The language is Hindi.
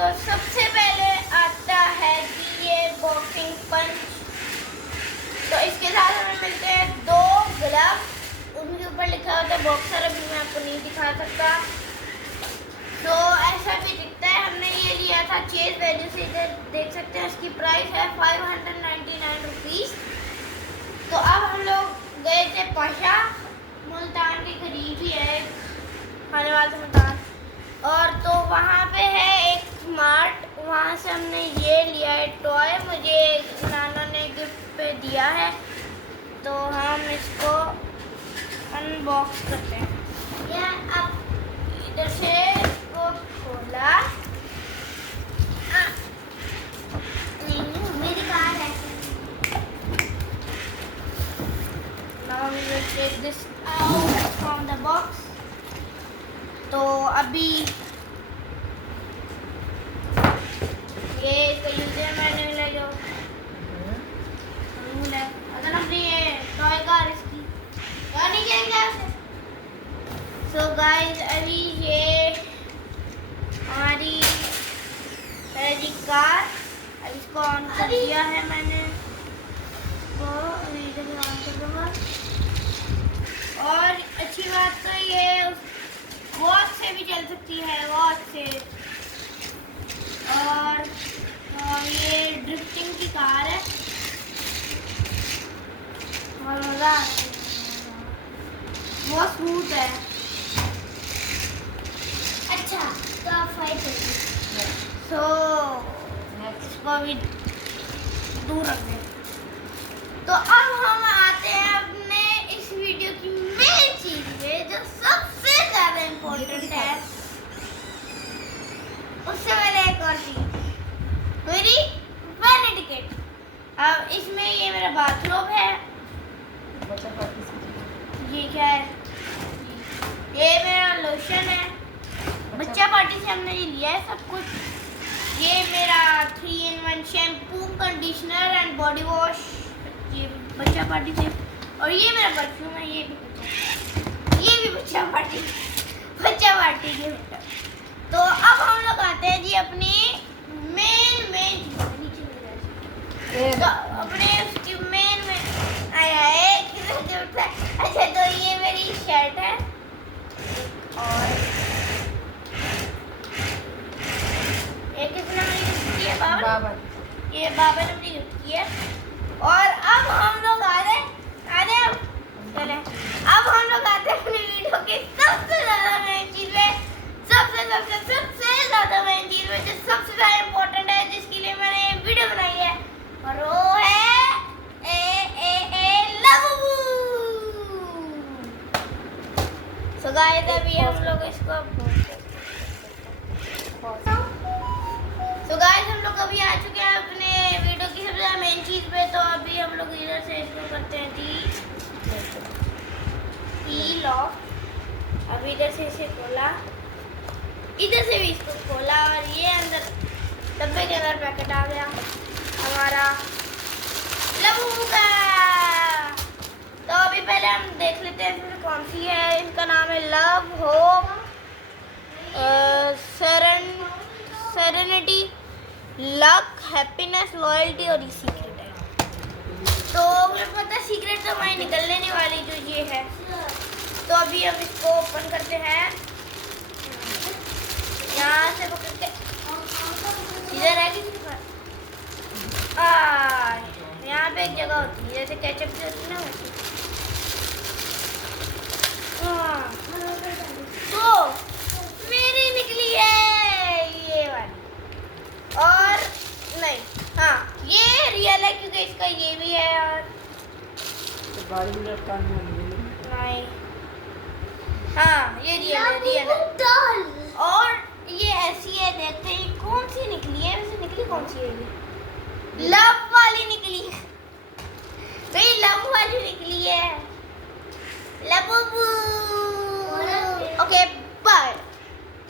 तो सबसे पहले आता है कि ये बॉक्सिंग पंच। तो इसके साथ हमें मिलते हैं 2 ग्लव, उनके ऊपर लिखा होता है बॉक्सर। अभी मैं आपको नहीं दिखा सकता। तो ऐसा भी दिखता है। हमने ये लिया था चेज वैल्यू से, इधर देख सकते हैं। इसकी प्राइस है 599 रुपीज़। तो अब हम लोग गए थे पाशा, मुल्तान के करीब ही है खाने वाला मुल्तान, और तो वहाँ पे है एक स्मार्ट, वहाँ से हमने ये लिया है टॉय। मुझे नाना ने गिफ्ट पे दिया है, तो हम इसको अनबॉक्स करते हैं। या अब इधर से इसको खोला, मेरी कार है। Now we will take this out from the box. तो अभी ये यूजर मैनुअल है जो रूल है, अगर हमने ये टॉय कार इसकी नहीं करेंगे। सो गाइस, अभी ये हमारी है जी कार। अब इसको ऑन कर दिया है मैंने, तो अभी इधर ऑन कर दूंगा। और अच्छी बात तो ये वॉच से भी चल सकती है, वॉच से। और ये ड्रिफ्टिंग की कार है, और मज़ा आता है, बहुत स्मूथ है। अच्छा, तो आप फाइट करिए। सो इसको भी दूर रख दें। तो अब हम आते हैं अपने इस वीडियो की मेन चीज पे, जो सबसे ज्यादा इम्पोर्टेंट है। उससे पहले एक और चीज, मेरी वैनिटी किट। अब इसमें ये मेरा बाथरूम है, ये क्या है, ये मेरा लोशन है, बच्चा पार्टी से हमने ये लिया है सब कुछ। ये मेरा 3-in-1 shampoo, conditioner and body wash, ये बच्चा पार्टी से। और ये मेरा परफ्यूम है, ये भी बच्चा पार्टी के। तो अब हम लोग आते हैं जी अपनी मेन तो अपने उसकी मेन अच्छा, तो ये मेरी शर्ट है, और ये किसने मुझे गिफ्ट की है? बाबा। ये बाबा ने मुझे गिफ्ट की है। और अब हम लोग चले, अब हम लोग आते हैं अपनी वीडियो की सबसे ज्यादा मेन चीज पे, सबसे ज्यादा मेन चीज पे, जो सबसे ज्यादा इम्पोर्टेंट है, जिसके लिए मैंने ये वीडियो बनाई है, और वो है लबू। सो गाइस, अभी हम लोग इसको हम लोग अभी आ चुके हैं अपने वीडियो की सबसे ज्यादा मेन चीज पे। तो अभी हम लोग इधर से इसको करते हैं लॉक। अब इधर से इसे खोला, इधर से भी इसको खोला, और ये अंदर डब्बे के अंदर पैकेट आ गया हमारा लबू का। तो अभी पहले हम देख लेते हैं इसमें कौन सी है। इनका नाम है love, hope, serenity, luck, happiness, loyalty, और ये सीक्रेट है। तो मुझे पता है सीक्रेट तो हमारी निकलने नहीं वाली, जो ये है। तो अभी हम इसको ओपन करते हैं, यहाँ से पकड़ के, इधर है कि यहाँ पे एक जगह होती है जैसे केचप से होती है ना, तो मेरी निकली है ये वाली। और नहीं, ये रियल है क्योंकि इसका ये भी है। और नहीं, ये रियल है। और ये ऐसी है, देखते हैं कौन सी निकली है। वैसे निकली कौन सी है? ये लव वाली निकली है भाई, लव वाली निकली है। लबू। Okay, bye.